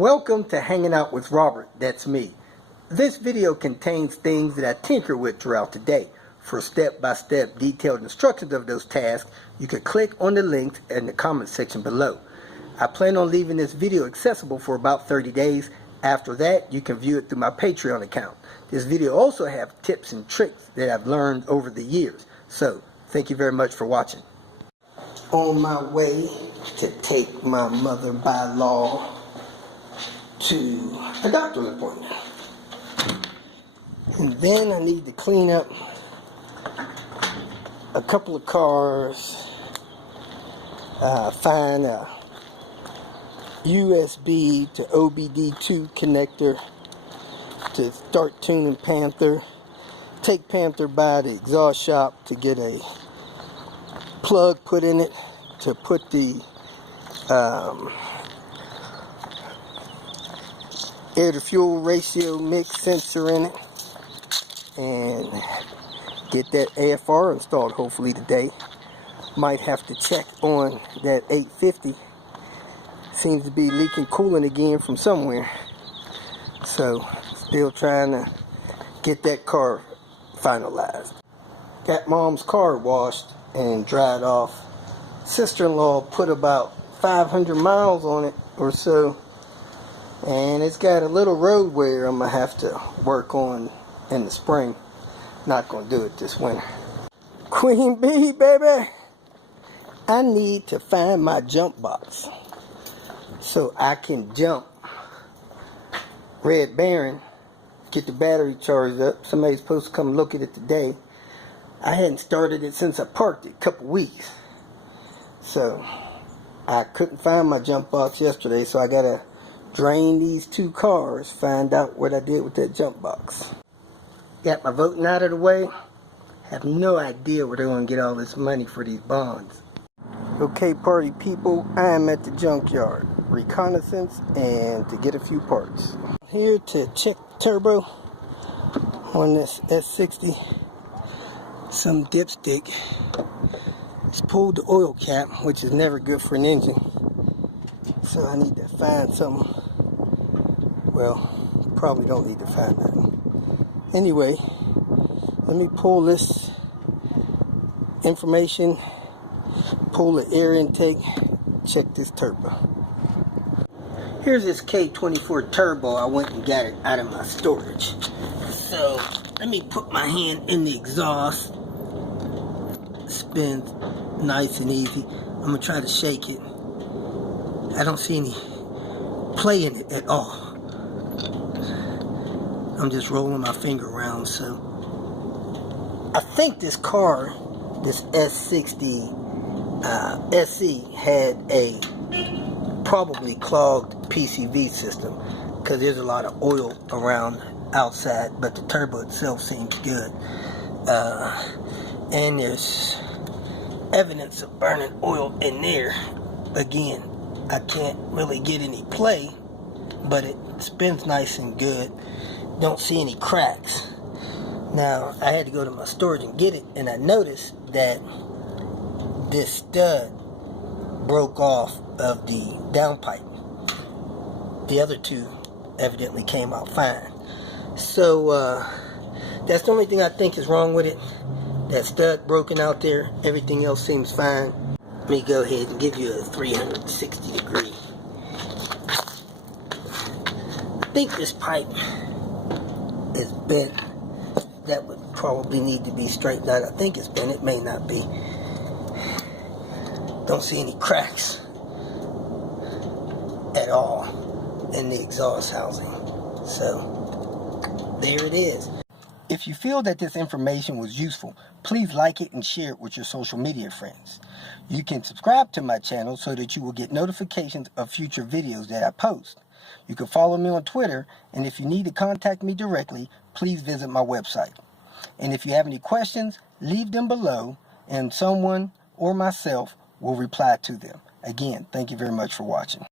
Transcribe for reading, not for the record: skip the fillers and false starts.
Welcome to Hanging Out with Robert, that's me. This video contains things that I tinker with throughout the day. For step-by-step detailed instructions of those tasks, you can click on the links in the comment section below. I plan on leaving this video accessible for about 30 days. After that, you can view it through my Patreon account. This video also has tips and tricks that I've learned over the years. So, thank you very much for watching. On my way to take my mother-by-law to a doctor's appointment. And then I need to clean up a couple of cars, find a USB to OBD2 connector to start tuning Panther, take Panther by the exhaust shop to get a plug put in it to put the air to fuel ratio mix sensor in it and get that AFR installed hopefully today. Might have to check on that 850. Seems to be leaking coolant again from somewhere. So still trying to get that car finalized. Got mom's car washed and dried off. Sister-in-law put about 500 miles on it or so. And it's got a little road wear I'm going to have to work on in the spring. Not going to do it this winter. Queen Bee, baby! I need to find my jump box so I can jump Red Baron, get the battery charged up. Somebody's supposed to come look at it today. I hadn't started it since I parked it a couple weeks. So I couldn't find my jump box yesterday, so I got to drain these two cars, find out what I did with that jump box. Got my voting out of the way. Have no idea where they're going to get all this money for these bonds. Okay, party people, I am at the junkyard. Reconnaissance and to get a few parts. Here to check turbo on this S60. Some dipstick has pulled the oil cap, which is never good for an engine. So I need to find something. Well, probably don't need to find that. Anyway, let me pull this information, pull the air intake, check this turbo. Here's this K24 turbo. I went and got it out of my storage. So let me put my hand in the exhaust. Spins nice and easy. I'm going to try to shake it. I don't see any play in it at all. I'm just rolling my finger around. So I think this car, this S60 SE, had a probably clogged PCV system because there's a lot of oil around outside, but the turbo itself seems good. And there's evidence of burning oil in there. Again, I can't really get any play, but it spins nice and good. Don't see any cracks. Now, I had to go to my storage and get it, and I noticed that this stud broke off of the downpipe. The other two evidently came out fine. So, that's the only thing I think is wrong with it. That stud broken out there. Everything else seems fine. Let me go ahead and give you a 360 degree. I think this pipe is bent. That would probably need to be straightened out. I think it's bent. It may not be. Don't see any cracks at all in the exhaust housing. So there it is. If you feel that this information was useful, please like it and share it with your social media friends. You can subscribe to my channel so that you will get notifications of future videos that I post. You can follow me on Twitter, and if you need to contact me directly, please visit my website. And if you have any questions, leave them below, and someone or myself will reply to them. Again, thank you very much for watching.